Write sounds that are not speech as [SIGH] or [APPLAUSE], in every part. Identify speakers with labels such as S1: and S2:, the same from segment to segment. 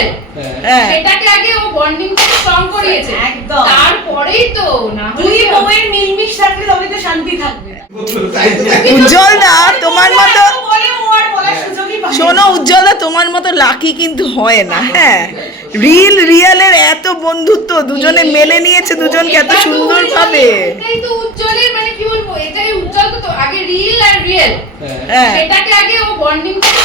S1: Real
S2: হ্যাঁ।
S1: সেটাকে আগে ও বন্ডিংটাকে স্ট্রং করিয়েছে।
S3: একদম।
S1: তারপরেই তো না হলে
S3: দুই বউয়ের মিলমিশ থাকলে তবে তো শান্তি থাকবে। [LAUGHS]
S2: উজ্জ্বল দা তোমার মতো
S3: না।
S2: শোনো উজ্জ্বল তোমার মতো লাকি কিন্তু হয় না হ্যাঁ। রিল রিয়েলের এত বন্ধুত্ব দুজনে মেনে নিয়েছে দুজনকে এত সুন্দর ভাবে
S1: তো উজ্জ্বলের মানে কি বলব এটাই উজ্জ্বল তো আগে রিল আর রিয়েল।
S2: হ্যাঁ।
S1: সেটাকে আগে ও বন্ডিংটাকে।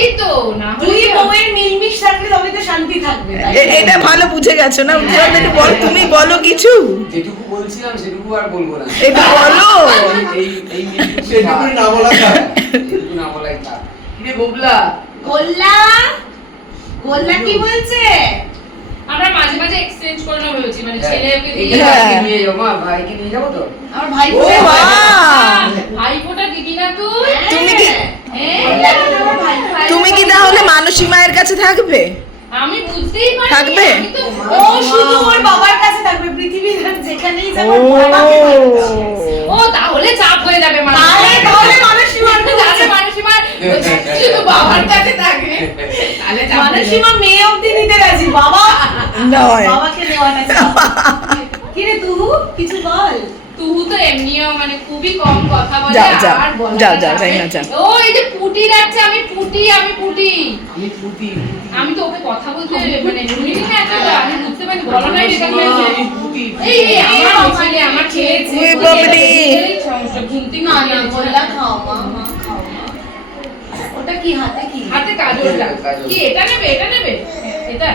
S1: তারপরেই তো না হলে
S3: দুই
S1: কি হবে?
S3: বউয়ের মিলমিশ থাকলে তবে তো শান্তি থাকবে
S2: এটা ভালো বুঝে গেছো না? উজ্জ্বল একটু বল তুমি বলো কিছু।
S4: যেটুকু বলছিলাম সেটুকু আর বলব না।
S2: একটু বলো।
S4: এই এই
S5: সেটুকু না বলা
S4: সেটুকু না বলাই থাক কিরে ববলা?
S3: গোল্লা? গোল্লা কি বলছে?
S1: আমরা মাঝে মাঝে এক্সচেঞ্জ করে নেব ভেবেছি মানে
S4: হ্যাঁ,
S1: দিয়ে
S2: হ্যাঁ।
S4: ভাইকে নিয়ে যাব মা ভাইকে নিয়ে যাব তো?
S3: আমার ভাই
S2: ও
S1: ভাই ফোটা দিবি না তুই?
S2: তুমি কি
S1: হ্যাঁ।
S3: গোল্লা তো আমার ভাই ভাই
S2: তুমি কি তাহলে মায়ের কাছে থাকবে?
S1: আমি বুঝতেই পারি
S2: থাকবে?
S3: ও শুধু ওর বাবার কাছে থাকবে পৃথিবীর যেখানেই যাবে
S2: ও
S1: তাহলে চাপ হয়ে যাবে মানুষ।
S3: তাহলে তাহলে মানসীমা
S1: তাহলে মানুষীমা শুধু বাবার কাছে থাকবে। তাহলে যাবে।
S3: মানসীমা মেয়ে অব্দি নিতে রাজি বাবা
S2: নয়
S3: বাবাকে নেওয়াটা [LAUGHS] কিছু বল?
S1: তুহু তো এমনিও মানে খুবই কম কথা বলে
S2: যাও, যাও,
S1: আর বলা
S2: যাও, যাও, যাই না, যাও।
S1: ও এই যে পুটি ডাকছে আমি পুটি আমি পুটি।
S4: আমি ফুটি
S1: আমি তো ওকে কথা বলতে মানে না আমি বুঝতে পারি বলা নাই এটা
S4: আমি ফুটি
S1: এই এই আমার ছেলে আমার খেয়েছে।
S2: ওই বাবারে।
S1: ঘুমতি
S3: না না গোল্লা খাও মা খাও ওটা কি হাতে কি?
S1: হাতে কাজলটা
S4: কাজল।
S1: কি এটা নেবে এটা নেবে? এটা?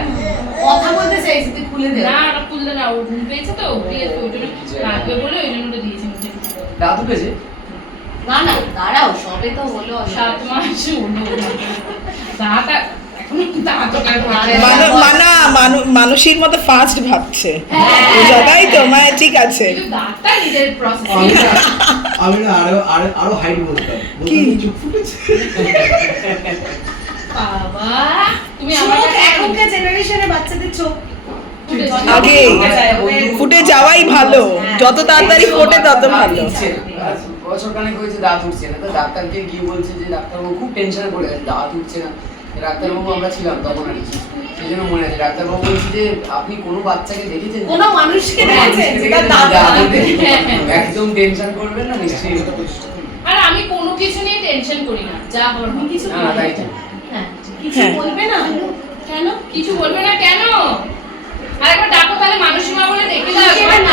S3: কথা বলতে চাইছি তুই খুলে দে।
S1: না ওটা খুললে না ও ঘুম পেয়েছে তো পেয়েছে রাখবে বলে ওই জন্য ওটা দিয়েছি মুখে
S3: না না দাঁড়াও সবে তো হলো।
S1: সাত মাস হলো। দাঁত।
S2: মানো মানুষের মতো ফাস্ট ভাবছে।
S1: হ্যাঁ।
S2: তাই তো মানে ঠিক আছে।
S5: আমি না আরও আরও আরও হাইট বলতাম।
S2: কি?
S5: চুপ ফুটেছে।
S1: বাবা তুমি আমার
S3: এখনকার জেনারেশনের বাচ্চাদের চোখ।
S2: আগে
S3: ফুটে
S2: যাওয়াই ভালো। যত তাড়াতাড়ি ফোটে তত ভালো।
S4: উঠছে বছর খানেক হয়েছে দাঁত উঠছে না। তো ডাক্তারকে গিয়ে বলছে যে ডাক্তারবাবু খুব টেনশনে পড়ে গেছে দাঁত উঠছে না। ডাক্তারবাবু আমরা ছিলাম তখন আর সেই জন্য মনে আছে। ডাক্তারবাবু বলছে যে আপনি কোনো বাচ্চাকে দেখেছেন?
S3: কোনো মানুষকে দেখেছেন? যেটা?
S4: একদম টেনশন করবেন না নিশ্চয়ই
S1: আর আমি কোনো কিছু নিয়ে টেনশন করি না। যা হওয়ার
S3: কিছু
S4: না, তাই
S3: হ্যাঁ কিছু
S2: হ্যাঁ।
S3: বলবে না? কেন?
S1: কিছু বলবে না কেন? আর একবার ডাকো তাহলে মানুষীমা বলে ডেকে দাও না।